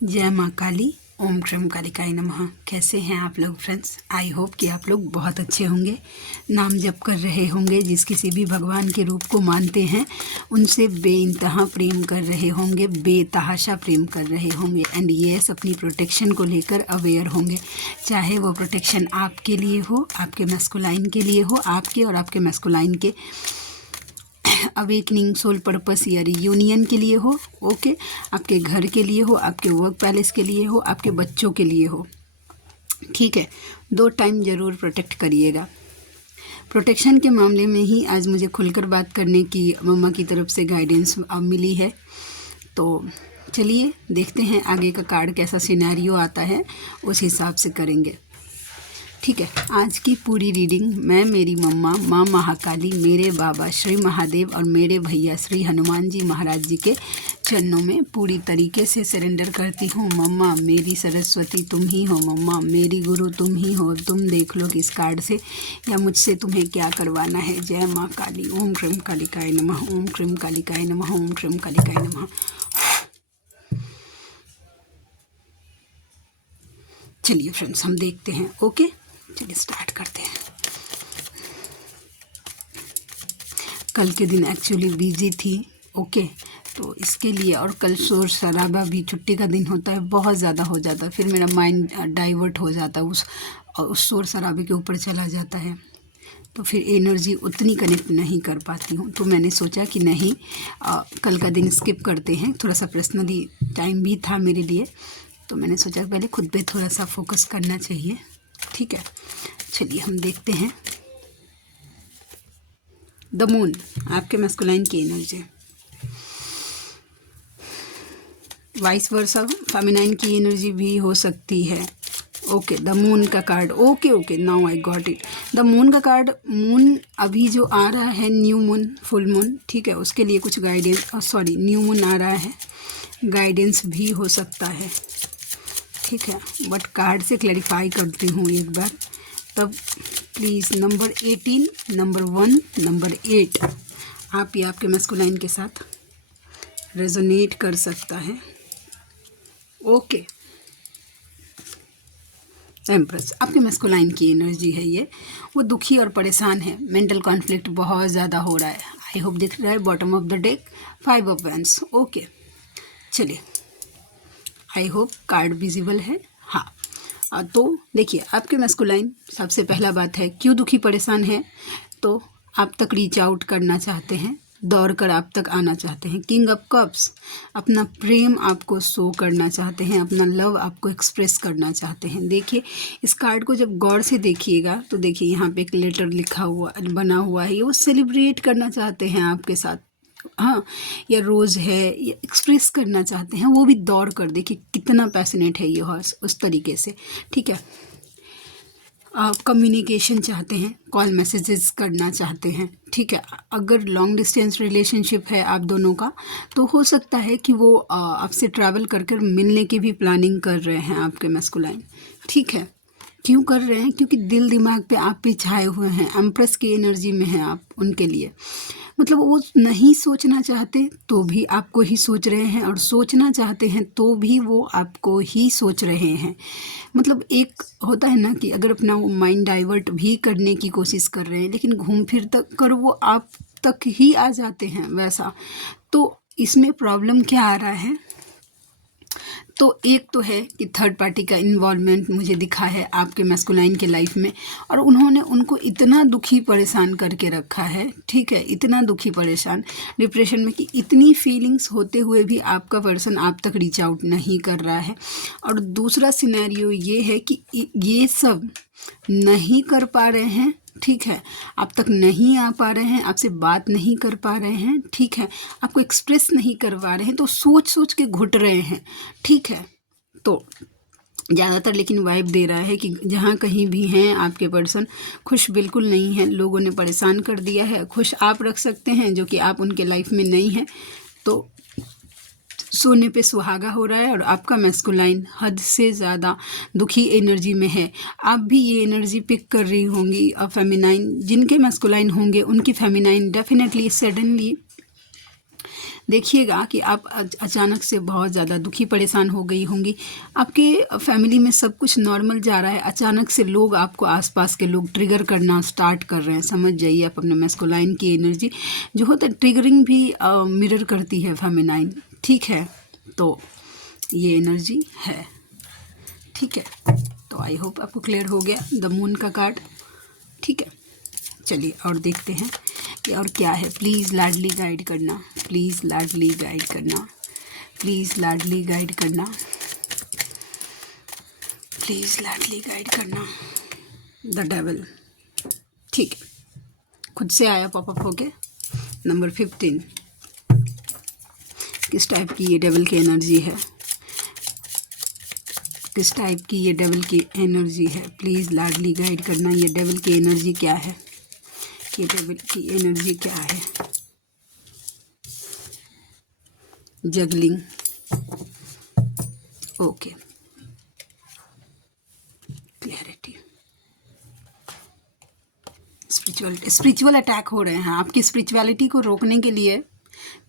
जय माँ काली। ओम क्षम कालिकाय नमः। कैसे हैं आप लोग फ्रेंड्स? आई होप कि आप लोग बहुत अच्छे होंगे, नाम जप कर रहे होंगे, जिस किसी भी भगवान के रूप को मानते हैं उनसे बेइंतहा प्रेम कर रहे होंगे, बेतहाशा प्रेम कर रहे होंगे एंड येस अपनी प्रोटेक्शन को लेकर अवेयर होंगे। चाहे वो प्रोटेक्शन आपके लिए हो, आपके मैस्कुलाइन के लिए हो, आपके और आपके मैस्कुलाइन के अवेकनिंग सोल पर्पस या रियूनियन के लिए हो, ओके, आपके घर के लिए हो, आपके वर्क पैलेस के लिए हो, आपके बच्चों के लिए हो, ठीक है। 2 टाइम ज़रूर प्रोटेक्ट करिएगा। प्रोटेक्शन के मामले में ही आज मुझे खुलकर बात करने की मम्मा की तरफ से गाइडेंस मिली है। तो चलिए देखते हैं आगे का कार्ड कैसा सिनेरियो आता है, उस हिसाब से करेंगे, ठीक है। आज की पूरी रीडिंग मैं, मेरी मम्मा माँ महाकाली, मेरे बाबा श्री महादेव और मेरे भैया श्री हनुमान जी महाराज जी के चरणों में पूरी तरीके से सरेंडर करती हूँ। मम्मा मेरी सरस्वती तुम ही हो, मम्मा मेरी गुरु तुम ही हो। तुम देख लो कि इस कार्ड से या मुझसे तुम्हें क्या करवाना है। जय माँ काली। ओम क्रीम कालिकाय नमः। ओम क्रीम कालिकाय नमः। ओम क्रीम कालिकाय नमः। चलिए फ्रेंड्स हम देखते हैं, ओके। चलिए स्टार्ट करते हैं। कल के दिन एक्चुअली बिजी थी, ओके, तो इसके लिए, और कल शोर शराबा भी, छुट्टी का दिन होता है, बहुत ज़्यादा हो जाता है, फिर मेरा माइंड डाइवर्ट हो जाता है, उस शोर शराबे के ऊपर चला जाता है, तो फिर एनर्जी उतनी कनेक्ट नहीं कर पाती हूँ। तो मैंने सोचा कि नहीं, कल का दिन स्किप करते हैं। थोड़ा सा पर्सनली टाइम भी था मेरे लिए, तो मैंने सोचा पहले खुद पे थोड़ा सा फोकस करना चाहिए, ठीक है। चलिए हम देखते हैं। द मून, आपके मैस्कुलाइन की एनर्जी, वाइस वर्सा फेमिनाइन की एनर्जी भी हो सकती है, ओके। द मून का card, okay, now I got it. The moon का कार्ड, मून अभी जो आ रहा है, न्यू मून, फुल मून, ठीक है, उसके लिए कुछ गाइडेंस, सॉरी न्यू मून आ रहा है, गाइडेंस भी हो सकता है, ठीक है। बट कार्ड से क्लैरिफाई करती हूँ एक बार, तब प्लीज़। नंबर 18, नंबर 1, नंबर 8 आप या आपके मैस्कुलाइन के साथ रेजोनेट कर सकता है, ओके। एम्प्रेस, आपके मैस्कुलाइन की एनर्जी है ये, वो दुखी और परेशान है, मेंटल कॉन्फ्लिक्ट बहुत ज़्यादा हो रहा है। आई होप दिख रहा है bottom of the deck, 5 of wands, okay. चलिए, आई होप कार्ड विजिबल है, हाँ। तो देखिए आपके मैस्कुलाइन, सबसे पहला बात है क्यों दुखी परेशान है, तो आप तक रीच आउट करना चाहते हैं, दौड़ कर आप तक आना चाहते हैं। किंग ऑफ कप्स, अपना प्रेम आपको शो करना चाहते हैं, अपना लव आपको एक्सप्रेस करना चाहते हैं। देखिए इस कार्ड को जब गौर से देखिएगा तो देखिए यहाँ पे एक लेटर लिखा हुआ बना हुआ है, ये वो सेलिब्रेट करना चाहते हैं आपके साथ, हाँ, या रोज़ है, या एक्सप्रेस करना चाहते हैं, वो भी दौड़ कर। देखिए कितना पैशनेट है ये हॉर्स, उस तरीके से, ठीक है। कम्युनिकेशन चाहते हैं, कॉल मैसेजेस करना चाहते हैं, ठीक है। अगर लॉन्ग डिस्टेंस रिलेशनशिप है आप दोनों का, तो हो सकता है कि वो आपसे ट्रैवल कर कर मिलने की भी प्लानिंग कर रहे हैं आपके मैस्कुलाइन, ठीक है। क्यों कर रहे हैं? क्योंकि दिल दिमाग पे आप भी छाए हुए हैं, एम्प्रेस की एनर्जी में हैं आप उनके लिए। मतलब वो नहीं सोचना चाहते तो भी आपको ही सोच रहे हैं, और सोचना चाहते हैं तो भी वो आपको ही सोच रहे हैं। मतलब एक होता है ना कि अगर अपना वो माइंड डाइवर्ट भी करने की कोशिश कर रहे हैं, लेकिन घूम फिर तक कर वो आप तक ही आ जाते हैं, वैसा। तो इसमें प्रॉब्लम क्या आ रहा है, तो एक तो है कि थर्ड पार्टी का इन्वॉल्वमेंट मुझे दिखा है आपके मैस्कुलाइन के लाइफ में, और उन्होंने उनको इतना दुखी परेशान करके रखा है, ठीक है, इतना दुखी परेशान, डिप्रेशन में, कि इतनी फीलिंग्स होते हुए भी आपका पर्सन आप तक रीच आउट नहीं कर रहा है। और दूसरा सिनेरियो ये है कि ये सब नहीं कर पा रहे हैं, ठीक है, आप तक नहीं आ पा रहे हैं, आपसे बात नहीं कर पा रहे हैं, ठीक है, आपको एक्सप्रेस नहीं करवा रहे हैं, तो सोच सोच के घुट रहे हैं, ठीक है। तो ज़्यादातर लेकिन वाइब दे रहा है कि जहाँ कहीं भी हैं आपके पर्सन खुश बिल्कुल नहीं है, लोगों ने परेशान कर दिया है। खुश आप रख सकते हैं जो कि आप उनके लाइफ में नहीं हैं, तो सोने पे सुहागा हो रहा है, और आपका मैस्कुलाइन हद से ज़्यादा दुखी एनर्जी में है। आप भी ये एनर्जी पिक कर रही होंगी, और फेमिनाइन जिनके मैस्कुलाइन होंगे उनकी फेमिनाइन डेफिनेटली सडनली देखिएगा कि आप अचानक से बहुत ज़्यादा दुखी परेशान हो गई होंगी। आपके फैमिली में सब कुछ नॉर्मल जा रहा है, अचानक से लोग आपको आसपास के लोग ट्रिगर करना स्टार्ट कर रहे हैं। समझ जाइए आप अपने मैस्कुलाइन की एनर्जी जो होता है ट्रिगरिंग भी मिरर करती है फेमिनाइन, ठीक है। तो ये एनर्जी है, ठीक है। तो आई होप आपको क्लियर हो गया द मून का कार्ड, ठीक है। चलिए और देखते हैं कि और क्या है। प्लीज़ लाडली गाइड करना, प्लीज़ लाडली गाइड करना, प्लीज़ लाडली गाइड करना, प्लीज़ लाडली गाइड करना। द डेविल, ठीक है, खुद से आया पॉपअप होके। नंबर 15, किस टाइप की ये डेविल की एनर्जी है, किस टाइप की ये डेविल की एनर्जी है। प्लीज़ लाडली गाइड करना, ये डेविल की एनर्जी क्या है, ये डेविल की एनर्जी क्या है। Juggling, okay, clarity, spiritual attack हो रहे हैं आपकी स्पिरिचुअलिटी को रोकने के लिए,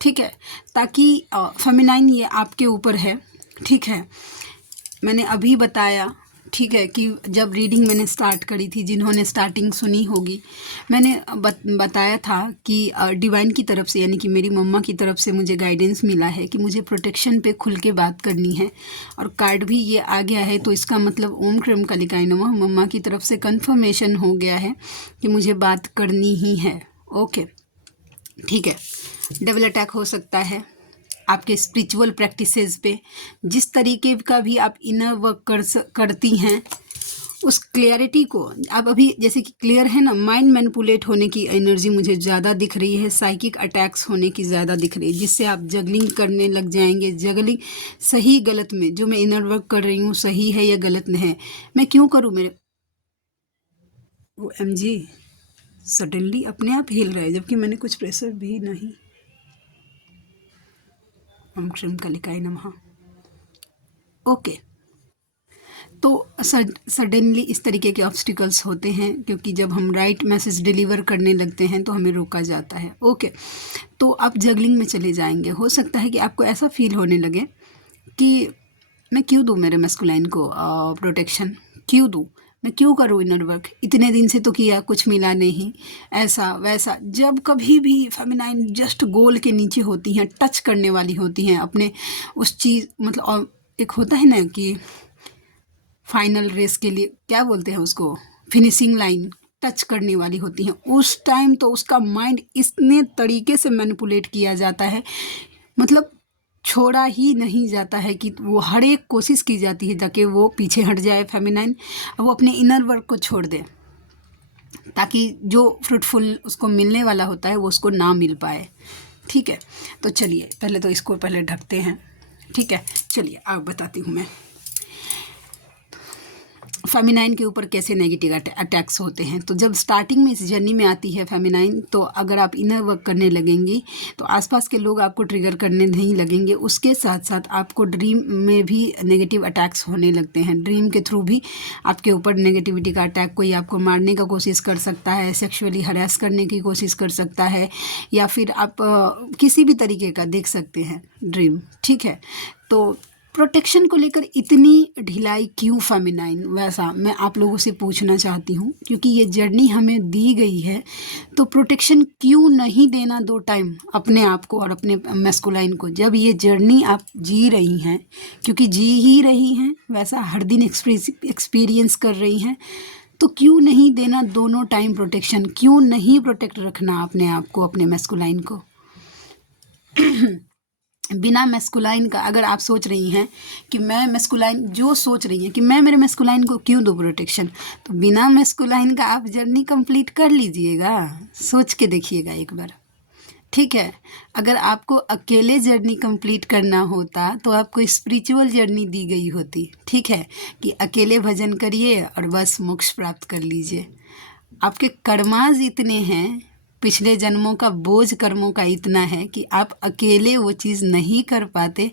ठीक है, ताकि फेमिनाइन ये आपके ऊपर है, ठीक है। मैंने अभी बताया, ठीक है, कि जब रीडिंग मैंने स्टार्ट करी थी, जिन्होंने स्टार्टिंग सुनी होगी, मैंने बताया था कि डिवाइन की तरफ से, यानी कि मेरी मम्मा की तरफ से मुझे गाइडेंस मिला है कि मुझे प्रोटेक्शन पे खुल के बात करनी है। और कार्ड भी ये आ गया है, तो इसका मतलब ओम क्रीम कालिकाय नमः, मम्मा की तरफ से कंफर्मेशन हो गया है कि मुझे बात करनी ही है। ओके, ठीक है। डबल अटैक हो सकता है आपके स्पिरिचुअल प्रैक्टिसेस पे, जिस तरीके का भी आप इनर वर्क करती हैं, उस क्लियरिटी को आप अभी जैसे कि क्लियर है ना, माइंड मैनिपुलेट होने की एनर्जी मुझे ज़्यादा दिख रही है, साइकिक अटैक्स होने की ज़्यादा दिख रही है, जिससे आप जगलिंग करने लग जाएंगे। जगलिंग सही गलत में, जो मैं इनर वर्क कर रही हूँ सही है या गलत है, मैं क्यों करूँ। मेरे वो MG सडनली अपने आप हिल रहे, जबकि मैंने कुछ प्रेशर भी नहीं। ओम क्रीम कालिकाय नमः, ओके। तो सडनली इस तरीके के ऑब्स्टिकल्स होते हैं, क्योंकि जब हम राइट मैसेज डिलीवर करने लगते हैं तो हमें रोका जाता है। ओके, तो आप जगलिंग में चले जाएंगे। हो सकता है कि आपको ऐसा फील होने लगे कि मैं क्यों दूँ मेरे मैस्कुलाइन को प्रोटेक्शन, क्यों दूँ, मैं क्यों करूँ इनर वर्क, इतने दिन से तो किया, कुछ मिला नहीं, ऐसा वैसा। जब कभी भी फेमिनाइन जस्ट गोल के नीचे होती हैं, टच करने वाली होती हैं अपने उस चीज़, मतलब और एक होता है ना कि फाइनल रेस के लिए क्या बोलते हैं उसको, फिनिशिंग लाइन टच करने वाली होती हैं, उस टाइम तो उसका माइंड इतने तरीके से मैनिपुलेट किया जाता है, मतलब छोड़ा ही नहीं जाता है कि वो हर एक कोशिश की जाती है ताकि वो पीछे हट जाए फेमिनाइन, और वो अपने इनर वर्क को छोड़ दे, ताकि जो फ्रूटफुल उसको मिलने वाला होता है वो उसको ना मिल पाए, ठीक है। तो चलिए पहले तो इसको पहले ढकते हैं, ठीक है। चलिए अब बताती हूँ मैं फेमिनाइन के ऊपर कैसे नेगेटिव अटैक्स होते हैं। तो जब स्टार्टिंग में इस जर्नी में आती है फेमिनाइन, तो अगर आप इनर वर्क करने लगेंगी तो आसपास के लोग आपको ट्रिगर करने नहीं लगेंगे। उसके साथ साथ आपको ड्रीम में भी नेगेटिव अटैक्स होने लगते हैं, ड्रीम के थ्रू भी आपके ऊपर नेगेटिविटी का अटैक, कोई आपको मारने का कोशिश कर सकता है, सेक्सुअली हरास करने की कोशिश कर सकता है, या फिर आप किसी भी तरीके का देख सकते हैं ड्रीम, ठीक है। तो प्रोटेक्शन को लेकर इतनी ढिलाई क्यों फेमिनाइन, वैसा मैं आप लोगों से पूछना चाहती हूँ, क्योंकि ये जर्नी हमें दी गई है, तो प्रोटेक्शन क्यों नहीं देना 2 टाइम अपने आप को और अपने मैस्कुलाइन को, जब ये जर्नी आप जी रही हैं, क्योंकि जी ही रही हैं, वैसा हर दिन एक्सपीरियंस कर रही हैं, तो क्यों नहीं देना दोनों टाइम प्रोटेक्शन, क्यों नहीं प्रोटेक्ट रखना अपने आप को, अपने मैस्कुलाइन को। बिना मैस्कुलाइन का अगर आप सोच रही हैं कि मैं मैस्कुलाइन, जो सोच रही हैं कि मैं मेरे मैस्कुलाइन को क्यों दूँ प्रोटेक्शन, तो बिना मैस्कुलाइन का आप जर्नी कंप्लीट कर लीजिएगा, सोच के देखिएगा एक बार, ठीक है। अगर आपको अकेले जर्नी कंप्लीट करना होता तो आपको स्पिरिचुअल जर्नी दी गई होती, ठीक है, कि अकेले भजन करिए और बस मोक्ष प्राप्त कर लीजिए। आपके कर्माज इतने हैं, पिछले जन्मों का बोझ कर्मों का इतना है कि आप अकेले वो चीज़ नहीं कर पाते,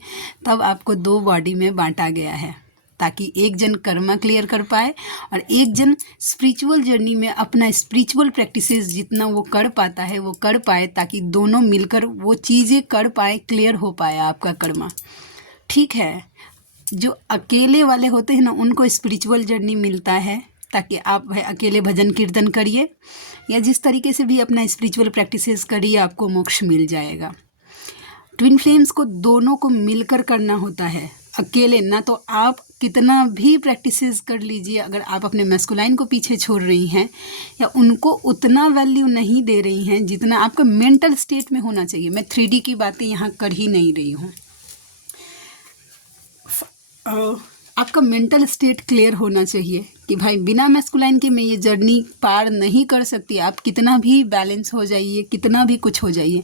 तब आपको 2 बॉडी में बांटा गया है, ताकि एक जन कर्मा क्लियर कर पाए और एक जन स्पिरिचुअल जर्नी में अपना स्पिरिचुअल प्रैक्टिसेस जितना वो कर पाता है वो कर पाए, ताकि दोनों मिलकर वो चीज़ें कर पाए, क्लियर हो पाए आपका कर्मा। ठीक है, जो अकेले वाले होते हैं ना उनको स्पिरिचुअल जर्नी मिलता है, ताकि आप अकेले भजन कीर्तन करिए या जिस तरीके से भी अपना स्पिरिचुअल प्रैक्टिसेस करिए, आपको मोक्ष मिल जाएगा। ट्विन फ्लेम्स को दोनों को मिलकर करना होता है, अकेले ना। तो आप कितना भी प्रैक्टिसेस कर लीजिए, अगर आप अपने मैस्कुलाइन को पीछे छोड़ रही हैं या उनको उतना वैल्यू नहीं दे रही हैं जितना आपका मेंटल स्टेट में होना चाहिए, मैं 3D की बातें यहाँ कर ही नहीं रही हूँ, आपका मेंटल स्टेट क्लियर होना चाहिए कि भाई बिना मैस्कुलाइन के मैं ये जर्नी पार नहीं कर सकती। आप कितना भी बैलेंस हो जाइए, कितना भी कुछ हो जाइए,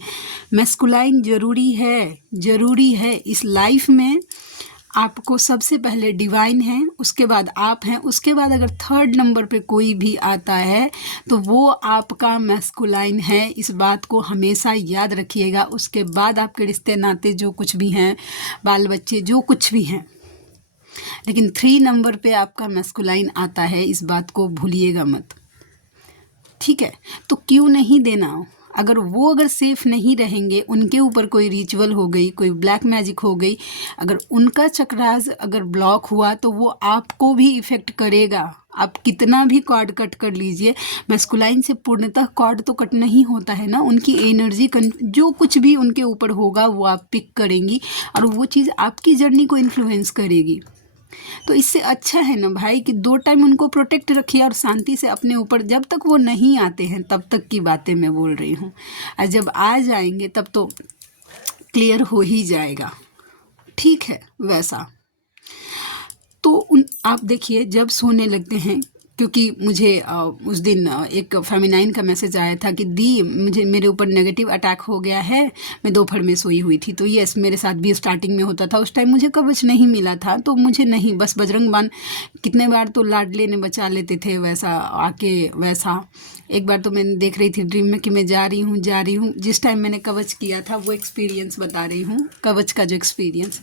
मैस्कुलाइन ज़रूरी है इस लाइफ में। आपको सबसे पहले डिवाइन है, उसके बाद आप हैं, उसके बाद अगर 3rd नंबर पे कोई भी आता है तो वो आपका मैस्कुलाइन है। इस बात को हमेशा याद रखिएगा। उसके बाद आपके रिश्ते नाते जो कुछ भी हैं, बाल बच्चे जो कुछ भी हैं, लेकिन 3 नंबर पे आपका मैस्कुलाइन आता है, इस बात को भूलिएगा मत। ठीक है, तो क्यों नहीं देना। अगर सेफ नहीं रहेंगे, उनके ऊपर कोई रिचुअल हो गई, कोई ब्लैक मैजिक हो गई, अगर उनका चक्रास अगर ब्लॉक हुआ तो वो आपको भी इफ़ेक्ट करेगा। आप कितना भी कॉर्ड कट कर लीजिए, मैस्कुलाइन से पूर्णतः कॉर्ड तो कट नहीं होता है ना। उनकी एनर्जी जो कुछ भी उनके ऊपर होगा वो आप पिक करेंगी और वो चीज़ आपकी जर्नी को इन्फ्लुएंस करेगी। तो इससे अच्छा है ना भाई कि 2 टाइम उनको प्रोटेक्ट रखिए और शांति से अपने ऊपर, जब तक वो नहीं आते हैं तब तक की बातें मैं बोल रही हूँ, और जब आ जाएंगे तब तो क्लियर हो ही जाएगा। ठीक है, वैसा तो आप देखिए जब सोने लगते हैं, क्योंकि मुझे उस दिन एक फेमिनाइन का मैसेज आया था कि दी मुझे मेरे ऊपर नेगेटिव अटैक हो गया है, मैं दोपहर में सोई हुई थी। तो यस, मेरे साथ भी स्टार्टिंग में होता था। उस टाइम मुझे कवच नहीं मिला था, तो मुझे नहीं, बस बजरंग बाण कितने बार तो लाडले ने बचा लेते थे, वैसा आके वैसा। एक बार तो मैंने देख रही थी ड्रीम में कि मैं जा रही हूँ। जिस टाइम मैंने कवच किया था वो एक्सपीरियंस बता रही हूँ, कवच का जो एक्सपीरियंस।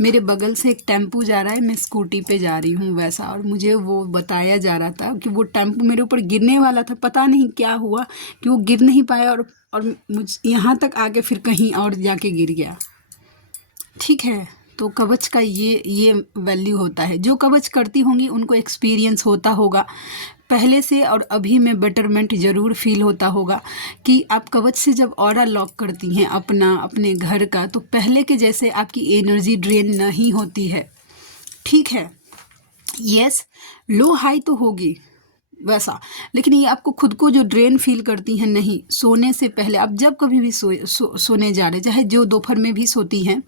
मेरे बगल से एक टेम्पू जा रहा है, मैं स्कूटी पे जा रही हूँ वैसा, और मुझे वो बताया जा रहा था कि वो टेम्पू मेरे ऊपर गिरने वाला था। पता नहीं क्या हुआ कि वो गिर नहीं पाया और मुझ यहाँ तक आके फिर कहीं और जाके गिर गया। ठीक है, तो कवच का ये वैल्यू होता है। जो कवच करती होंगी उनको एक्सपीरियंस होता होगा पहले से, और अभी में बेटरमेंट ज़रूर फील होता होगा कि आप कवच से जब ऑरा लॉक करती हैं अपने घर का, तो पहले के जैसे आपकी एनर्जी ड्रेन नहीं होती है। ठीक है, यस, लो हाई तो होगी वैसा, लेकिन ये आपको खुद को जो ड्रेन फील करती हैं, नहीं, सोने से पहले आप जब कभी भी सोने जा रहे, चाहे जो दोपहर में भी सोती हैं,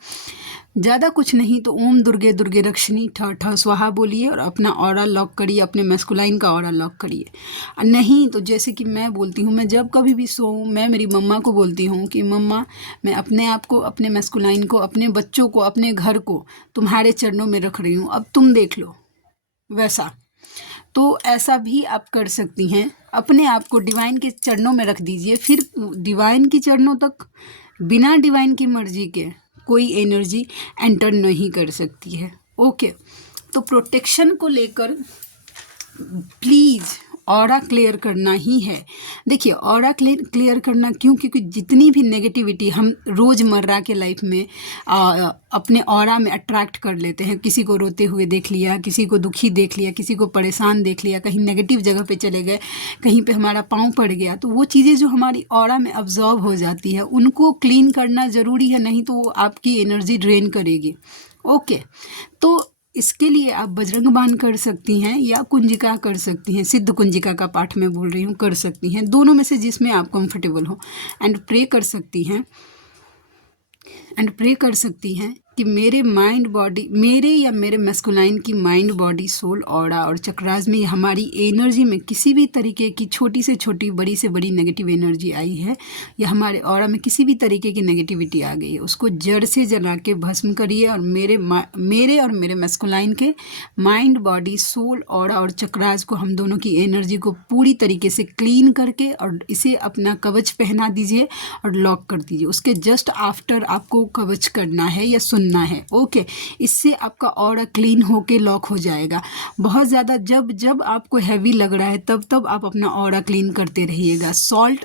ज़्यादा कुछ नहीं तो ओम दुर्गे दुर्गे रक्षिणी ठ ठ स्वाहा बोलिए और अपना ऑरा लॉक करिए, अपने मैस्कुलाइन का ऑरा लॉक करिए। नहीं तो जैसे कि मैं बोलती हूँ, मैं जब कभी भी सोऊं, मैं मेरी मम्मा को बोलती हूँ कि मम्मा, मैं अपने आप को, अपने मैस्कुलाइन को, अपने बच्चों को, अपने घर को तुम्हारे चरणों में रख रही हूँ, अब तुम देख लो वैसा। तो ऐसा भी आप कर सकती हैं, अपने आप को डिवाइन के चरणों में रख दीजिए। फिर डिवाइन की चरणों तक बिना डिवाइन की मर्जी के कोई एनर्जी एंटर नहीं कर सकती है। ओके, तो प्रोटेक्शन को लेकर प्लीज़ ऑरा क्लियर करना ही है। देखिए, ऑरा क्लियर करना क्यों, क्योंकि जितनी भी नेगेटिविटी हम रोज़मर्रा के लाइफ में अपने ऑरा में अट्रैक्ट कर लेते हैं, किसी को रोते हुए देख लिया, किसी को दुखी देख लिया, किसी को परेशान देख लिया, कहीं नेगेटिव जगह पे चले गए, कहीं पे हमारा पाँव पड़ गया, तो वो चीज़ें जो हमारी ऑरा में अब्जॉर्ब हो जाती है उनको क्लीन करना ज़रूरी है, नहीं तो वो आपकी एनर्जी ड्रेन करेगी। ओके, तो इसके लिए आप बजरंग बाण कर सकती हैं या कुंजिका कर सकती हैं, सिद्ध कुंजिका का पाठ मैं बोल रही हूँ, कर सकती हैं, दोनों में से जिसमें आप कंफर्टेबल हो। एंड प्रे कर सकती हैं कि मेरे माइंड बॉडी, मेरे या मेरे मैस्कुलाइन की माइंड बॉडी सोल ऑरा और चक्रास में हमारी एनर्जी में किसी भी तरीके की छोटी से छोटी, बड़ी से बड़ी नेगेटिव एनर्जी आई है, या हमारे ऑरा में किसी भी तरीके की नेगेटिविटी आ गई है, उसको जड़ से जला के भस्म करिए। और मेरे और मेरे मैस्कुलाइन के माइंड बॉडी सोल ऑरा और चक्रास को, हम दोनों की एनर्जी को पूरी तरीके से क्लीन करके और इसे अपना कवच पहना दीजिए और लॉक कर दीजिए। उसके जस्ट आफ्टर आपको कवच करना है या सुनना सुनना है। ओके, इससे आपका ऑरा क्लीन होके लॉक हो जाएगा। बहुत ज़्यादा जब जब आपको हैवी लग रहा है तब तब आप अपना ऑरा क्लीन करते रहिएगा। सॉल्ट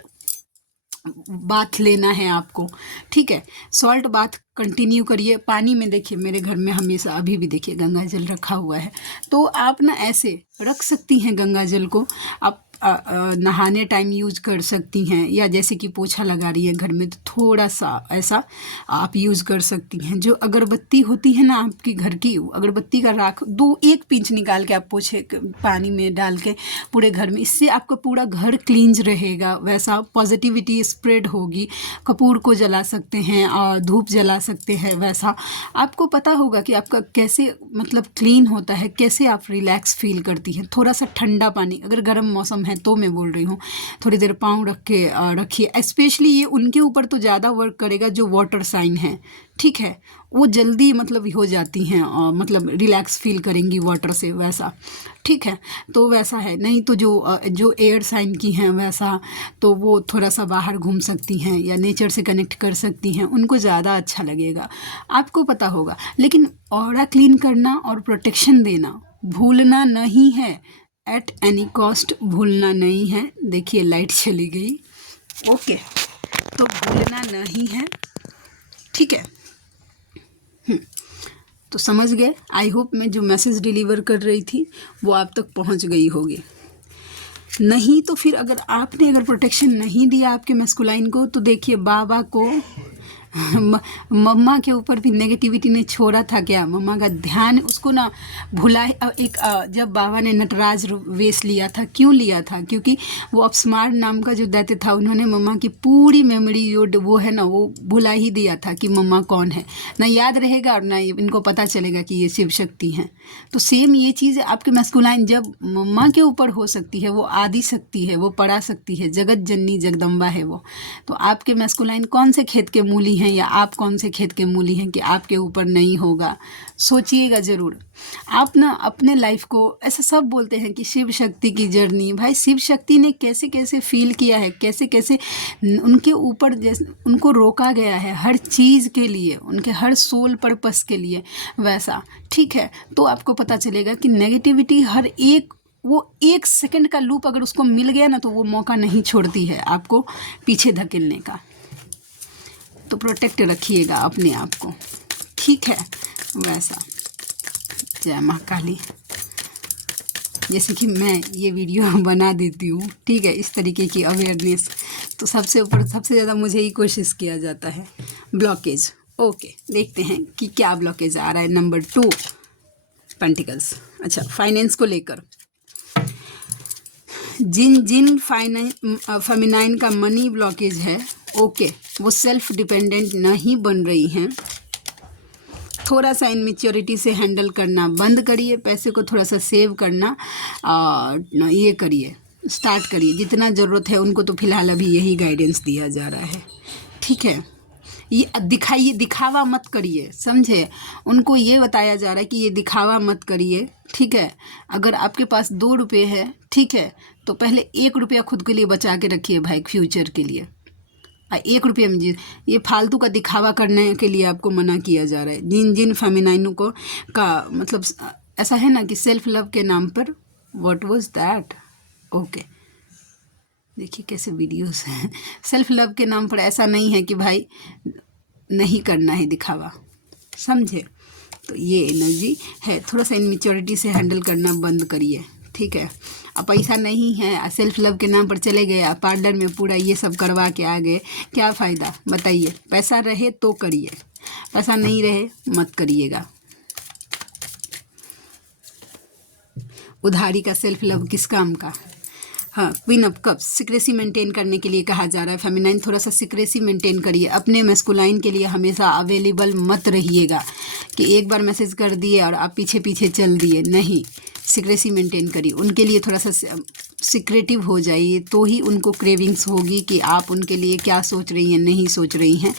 बाथ लेना है आपको, ठीक है। सॉल्ट बाथ कंटिन्यू करिए। पानी में देखिए, मेरे घर में हमेशा अभी भी देखिए गंगा जल रखा हुआ है, तो आप ना ऐसे रख सकती हैं गंगा जल को। आप नहाने टाइम यूज कर सकती हैं, या जैसे कि पोछा लगा रही है घर में तो थोड़ा सा ऐसा आप यूज़ कर सकती हैं। जो अगरबत्ती होती है ना आपकी घर की, अगरबत्ती का राख एक पिंच निकाल के आप पोछे पानी में डाल के पूरे घर में, इससे आपका पूरा घर क्लींज रहेगा। वैसा पॉजिटिविटी स्प्रेड होगी। कपूर को जला सकते हैं और धूप जला सकते हैं। वैसा आपको पता होगा कि आपका कैसे मतलब क्लीन होता है, कैसे आप रिलैक्स फील करती हैं। थोड़ा सा ठंडा पानी, अगर गर्म मौसम है तो मैं बोल रही हूँ, थोड़ी देर पाँव रख के रखिए। स्पेशली ये उनके ऊपर तो ज़्यादा वर्क करेगा जो वाटर साइन है, ठीक है। वो जल्दी मतलब हो जाती हैं और मतलब रिलैक्स फील करेंगी वाटर से, वैसा, ठीक है। तो वैसा है। नहीं तो जो एयर साइन की हैं वैसा, तो वो थोड़ा सा बाहर घूम सकती हैं या नेचर से कनेक्ट कर सकती हैं, उनको ज़्यादा अच्छा लगेगा, आपको पता होगा। लेकिन ऑरा क्लीन करना और प्रोटेक्शन देना भूलना नहीं है, एट एनी कॉस्ट भूलना नहीं है। देखिए लाइट चली गई, ओके, तो भूलना नहीं है, ठीक है। तो समझ गए। आई होप मैं जो मैसेज डिलीवर कर रही थी वो आप तक पहुंच गई होगी। नहीं तो फिर अगर प्रोटेक्शन नहीं दिया आपके मैस्कुलाइन को, तो देखिए बाबा को मम्मा के ऊपर भी नेगेटिविटी ने छोड़ा था क्या। मम्मा का ध्यान उसको ना भुला। जब बाबा ने नटराज वेश लिया था, क्यों लिया था? क्योंकि वो अपस्मार नाम का जो दैत्य था, उन्होंने मम्मा की पूरी मेमोरी वो है ना, वो भुला ही दिया था कि मम्मा कौन है। ना याद रहेगा और ना इनको पता चलेगा कि ये शिव शक्ति हैं। तो सेम ये चीज़ आपके मैस्कुलाइन जब मम्मा के ऊपर हो सकती है, वो आदि शक्ति है, वो परा शक्ति है, जगत जननी जगदम्बा है वो। तो आपके मैस्कुलाइन कौन से खेत के मूली हैं या आप कौन से खेत के मूली हैं कि आपके ऊपर नहीं होगा? सोचिएगा ज़रूर। आप ना अपने लाइफ को, ऐसा सब बोलते हैं कि शिव शक्ति की जर्नी, भाई शिव शक्ति ने कैसे कैसे फील किया है, कैसे कैसे उनके ऊपर जैसे उनको रोका गया है हर चीज़ के लिए, उनके हर सोल पर्पस के लिए, वैसा, ठीक है। तो आपको पता चलेगा कि नेगेटिविटी हर एक, वो 1 सेकंड का लूप अगर उसको मिल गया ना, तो वो मौका नहीं छोड़ती है आपको पीछे धकेलने का। तो प्रोटेक्ट रखिएगा अपने आप को, ठीक है, वैसा। जय माँ काली। जैसे कि मैं ये वीडियो बना देती हूँ, ठीक है, इस तरीके की अवेयरनेस, तो सबसे ज़्यादा मुझे ही कोशिश किया जाता है। ब्लॉकेज, ओके, देखते हैं कि क्या ब्लॉकेज आ रहा है। Number 2 pentacles. अच्छा, फाइनेंस को लेकर जिन फेमिनाइन का मनी ब्लॉकेज है, ओके, वो सेल्फ डिपेंडेंट नहीं बन रही हैं। थोड़ा सा इनमेच्योरिटी से हैंडल करना बंद करिए, पैसे को थोड़ा सा सेव करना ये करिए, स्टार्ट करिए। जितना ज़रूरत है उनको तो फिलहाल अभी यही गाइडेंस दिया जा रहा है, ठीक है। ये दिखावा मत करिए, समझे? उनको ये बताया जा रहा है कि ये दिखावा मत करिए, ठीक है। अगर आपके पास 2 रुपये है, ठीक है, तो पहले 1 रुपया खुद के लिए बचा के रखिए भाई, फ्यूचर के लिए। 1 रुपये में ये फालतू का दिखावा करने के लिए आपको मना किया जा रहा है। जिन फेमिनाइनों को का मतलब ऐसा है ना कि सेल्फ लव के नाम पर, व्हाट वाज दैट, ओके, देखिए कैसे वीडियोस हैं। सेल्फ लव के नाम पर ऐसा नहीं है कि भाई नहीं करना है दिखावा, समझे? तो ये एनर्जी है, थोड़ा सा इनमेच्योरिटी से हैंडल करना बंद करिए, ठीक है। अब पैसा नहीं है, सेल्फ लव के नाम पर चले गए, पार्लर में पूरा ये सब करवा के आ गए, क्या फ़ायदा बताइए? पैसा रहे तो करिए, पैसा नहीं रहे मत करिएगा। उधारी का सेल्फ लव किस काम का? हाँ, queen of cups, secrecy maintain करने के लिए कहा जा रहा है। फेमिनाइन थोड़ा सा सिक्रेसी मेंटेन करिए, अपने मैस्कुलाइन के लिए हमेशा अवेलेबल मत रहिएगा कि एक बार मैसेज कर दिए और आप पीछे पीछे चल दिए, नहीं, सिक्रेसी मेंटेन करिए। उनके लिए थोड़ा सा सिक्रेटिव हो जाइए, तो ही उनको क्रेविंग्स होगी कि आप उनके लिए क्या सोच रही हैं, नहीं सोच रही हैं।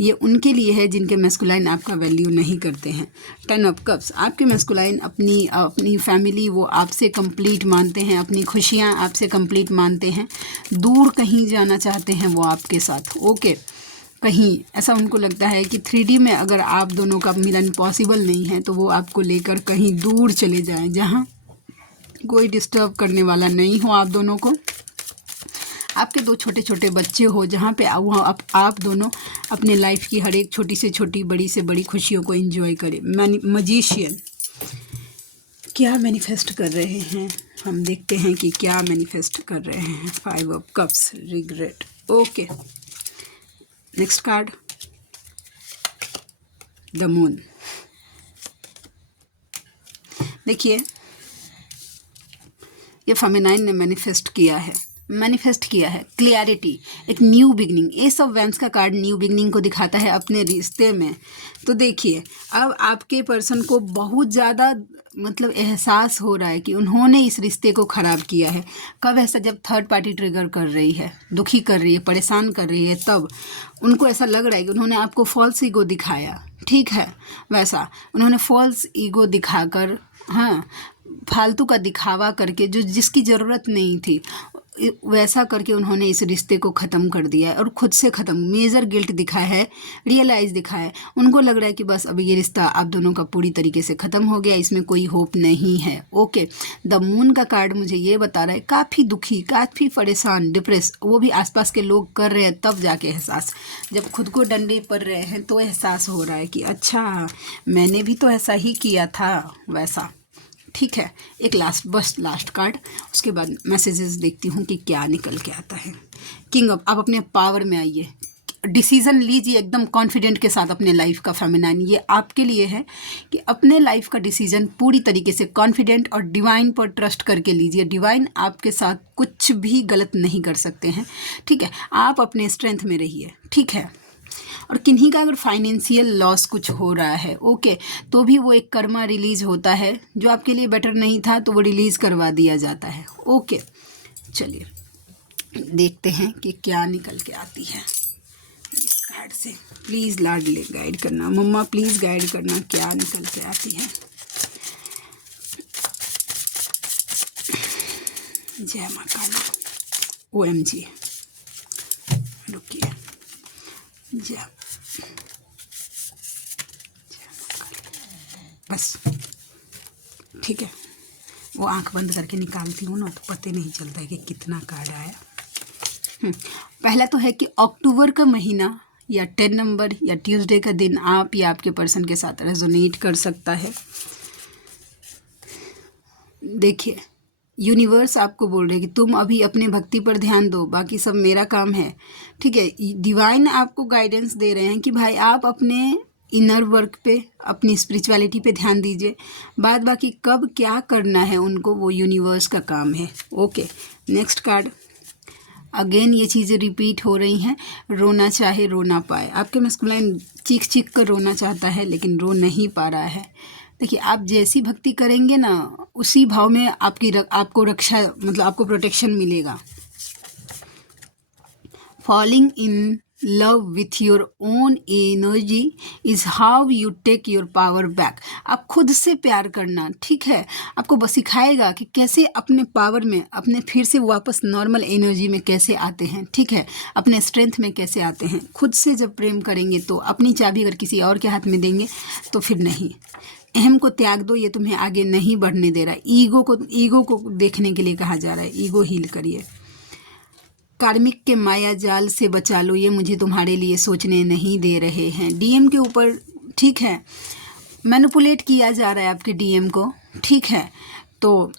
ये उनके लिए है जिनके मैस्कुलाइन आपका वैल्यू नहीं करते हैं। 10 ऑफ कप्स, आपके मैस्कुलाइन अपनी फैमिली वो आपसे कंप्लीट मानते हैं, अपनी खुशियाँ आपसे कंप्लीट मानते हैं, दूर कहीं जाना चाहते हैं वो आपके साथ, ओके। कहीं ऐसा उनको लगता है कि 3D में अगर आप दोनों का मिलन पॉसिबल नहीं है तो वो आपको लेकर कहीं दूर चले जाएं, जहाँ कोई डिस्टर्ब करने वाला नहीं हो आप दोनों को। आपके 2 छोटे छोटे बच्चे हो, जहाँ पे आप दोनों अपने लाइफ की हर एक छोटी से छोटी, बड़ी से बड़ी खुशियों को एंजॉय करें। मैजिशियन क्या मैनिफेस्ट कर रहे हैं, हम देखते हैं कि क्या मैनिफेस्ट कर रहे हैं। 5 of cups, regret. Okay, next card, the moon. देखिए, ये फेमिनाइन ने मैनिफेस्ट किया है क्लियरिटी, एक new beginning. S of wands का कार्ड न्यू बिगनिंग को दिखाता है अपने रिश्ते में। तो देखिए, अब आपके पर्सन को बहुत ज़्यादा मतलब एहसास हो रहा है कि उन्होंने इस रिश्ते को ख़राब किया है। कब ऐसा? जब थर्ड पार्टी ट्रिगर कर रही है, दुखी कर रही है, परेशान कर रही है, तब उनको ऐसा लग रहा है कि उन्होंने आपको फॉल्स ईगो दिखाया। ठीक है, वैसा उन्होंने फॉल्स ईगो दिखाकर, हाँ, फालतू का दिखावा करके, जो जिसकी ज़रूरत नहीं थी, वैसा करके उन्होंने इस रिश्ते को ख़त्म कर दिया है और ख़ुद से ख़त्म। मेजर गिल्ट दिखा है, रियलाइज़ दिखा है। उनको लग रहा है कि बस अभी ये रिश्ता आप दोनों का पूरी तरीके से ख़त्म हो गया, इसमें कोई होप नहीं है। ओके, द मून का कार्ड मुझे ये बता रहा है काफ़ी दुखी, काफ़ी परेशान, डिप्रेस, वो भी आसपास के लोग कर रहे हैं, तब जाके एहसास, जब खुद को डंडे पड़ रहे हैं तो एहसास हो रहा है कि अच्छा, मैंने भी तो ऐसा ही किया था, वैसा। ठीक है, एक लास्ट कार्ड, उसके बाद मैसेजेस देखती हूँ कि क्या निकल के आता है। किंग ऑफ, आप अपने पावर में आइए, डिसीज़न लीजिए एकदम कॉन्फिडेंट के साथ अपने लाइफ का। फेमिनाइन, ये आपके लिए है कि अपने लाइफ का डिसीज़न पूरी तरीके से कॉन्फिडेंट और डिवाइन पर ट्रस्ट करके लीजिए। डिवाइन आपके साथ कुछ भी गलत नहीं कर सकते हैं। ठीक है, आप अपने स्ट्रेंथ में रहिए। ठीक है, और किन्हीं का अगर फाइनेंशियल लॉस कुछ हो रहा है, ओके, तो भी वो एक कर्मा रिलीज होता है, जो आपके लिए बेटर नहीं था तो वो रिलीज़ करवा दिया जाता है। ओके, चलिए देखते हैं कि क्या निकल के आती है इस कार्ड से। प्लीज़ लाडले गाइड करना, मम्मा प्लीज़ गाइड करना, क्या निकल के आती है। जय माँ काली। OMG, रुकिए, जय, बस ठीक है। वो आंख बंद करके निकालती हूँ ना, तो पता नहीं चलता है कि कितना कार्ड आया। पहला तो है कि अक्टूबर का महीना या 10 नंबर या ट्यूसडे का दिन आप या आपके पर्सन के साथ रेजोनेट कर सकता है। देखिए, यूनिवर्स आपको बोल रहे हैं कि तुम अभी अपने भक्ति पर ध्यान दो, बाकी सब मेरा काम है। ठीक है, डिवाइन आपको गाइडेंस दे रहे हैं कि भाई आप अपने इनर वर्क पे, अपनी स्पिरिचुअलिटी पे ध्यान दीजिए। बाद बाकी कब क्या करना है उनको, वो यूनिवर्स का काम है। Okay, next card. अगेन ये चीज़ें रिपीट हो रही हैं, रोना चाहे रो ना पाए। आपके मस्कुलाइन चीख चीख कर रोना चाहता है लेकिन रो नहीं पा रहा है। देखिए, आप जैसी भक्ति करेंगे ना, उसी भाव में आपको रक्षा, मतलब आपको प्रोटेक्शन मिलेगा। Falling in love with your own energy is how you take your power back. आप खुद से प्यार करना, ठीक है, आपको बस सिखाएगा कि कैसे अपने पावर में, अपने फिर से वापस नॉर्मल एनर्जी में कैसे आते हैं। ठीक है, अपने स्ट्रेंथ में कैसे आते हैं। खुद से जब प्रेम करेंगे तो अपनी चाबी अगर किसी और के हाथ में देंगे तो फिर नहीं। अहम को त्याग दो, ये तुम्हें आगे नहीं बढ़ने दे रहा है। ईगो को देखने के लिए कहा जा रहा है, ईगो हील करिए। कार्मिक के माया जाल से बचा लो, ये मुझे तुम्हारे लिए सोचने नहीं दे रहे हैं। डीएम के ऊपर, ठीक है, मैनिपुलेट किया जा रहा है आपके डीएम को। ठीक है, तो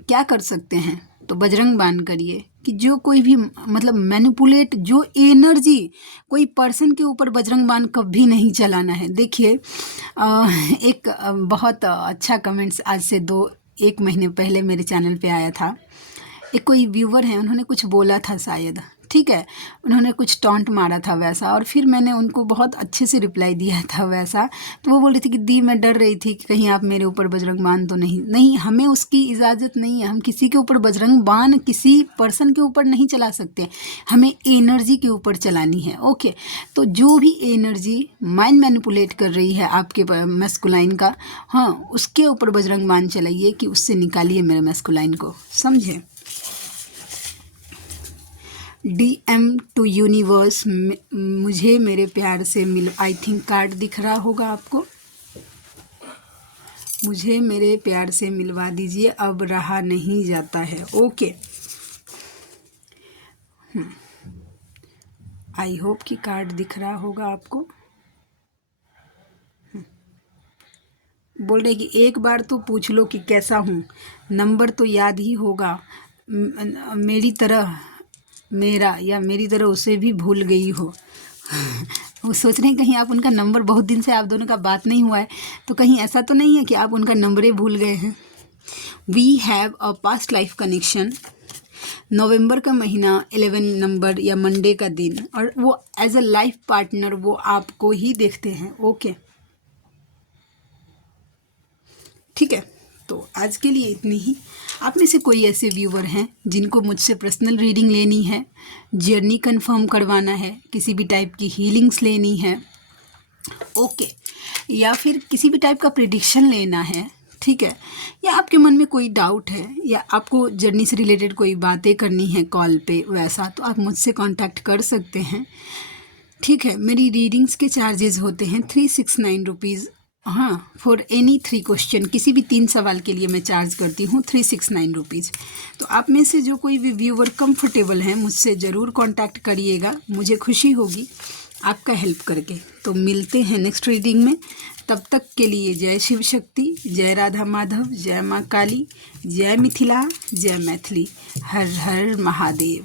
क्या कर सकते हैं, तो बजरंग बाण करिए कि जो कोई भी मतलब मैनिपुलेट, जो एनर्जी कोई पर्सन के ऊपर, बजरंग बाण कभी नहीं चलाना है। देखिए, एक बहुत अच्छा कमेंट्स आज से 1 महीने पहले मेरे चैनल पे आया था। एक कोई व्यूवर है, उन्होंने कुछ बोला था शायद, ठीक है, उन्होंने कुछ टॉन्ट मारा था वैसा, और फिर मैंने उनको बहुत अच्छे से रिप्लाई दिया था वैसा। तो वो बोल रही थी कि दी मैं डर रही थी कि कहीं आप मेरे ऊपर बजरंग बाण तो नहीं, हमें उसकी इजाज़त नहीं है। हम किसी के ऊपर बजरंग बाण किसी पर्सन के ऊपर नहीं चला सकते, हमें एनर्जी के ऊपर चलानी है। ओके, तो जो भी एनर्जी माइंड मैनिपुलेट कर रही है आपके मैस्कुलाइन का, हाँ, उसके ऊपर बजरंग बाण चलाइए कि उससे निकालिए मेरे मैस्कुलाइन को, समझे। DM टू यूनिवर्स, मुझे मेरे प्यार से मिल, आई थिंक कार्ड दिख रहा होगा आपको। मुझे मेरे प्यार से मिलवा दीजिए, अब रहा नहीं जाता है। ओके, आई होप कि कार्ड दिख रहा होगा आपको। बोल रहे कि एक बार तो पूछ लो कि कैसा हूँ, नंबर तो याद ही होगा, मेरी तरह मेरा, या मेरी तरह उसे भी भूल गई हो। वो सोच रहे हैं कहीं आप उनका नंबर, बहुत दिन से आप दोनों का बात नहीं हुआ है, तो कहीं ऐसा तो नहीं है कि आप उनका नंबर ही भूल गए हैं। We have a past life connection, नवंबर का महीना, 11 नंबर या मंडे का दिन, और वो एज अ लाइफ पार्टनर वो आपको ही देखते हैं। ओके, ठीक है, तो आज के लिए इतनी ही। आप में से कोई ऐसे व्यूवर हैं जिनको मुझसे पर्सनल रीडिंग लेनी है, जर्नी कंफर्म करवाना है, किसी भी टाइप की हीलिंग्स लेनी है, ओके, या फिर किसी भी टाइप का प्रिडिक्शन लेना है, ठीक है, या आपके मन में कोई डाउट है, या आपको जर्नी से रिलेटेड कोई बातें करनी है कॉल पे वैसा, तो आप मुझसे कांटेक्ट कर सकते हैं, ठीक है। मेरी रीडिंग्स के चार्जेस होते हैं 369 रुपीज़, हाँ, फॉर एनी 3 क्वेश्चन, किसी भी 3 सवाल के लिए मैं चार्ज करती हूँ 369 रुपीज़। तो आप में से जो कोई भी व्यूवर कंफर्टेबल हैं मुझसे ज़रूर कांटेक्ट करिएगा, मुझे खुशी होगी आपका हेल्प करके। तो मिलते हैं नेक्स्ट रीडिंग में, तब तक के लिए जय शिव शक्ति, जय राधा माधव, जय माँ काली, जय मिथिला, जय मैथिली, हर हर महादेव।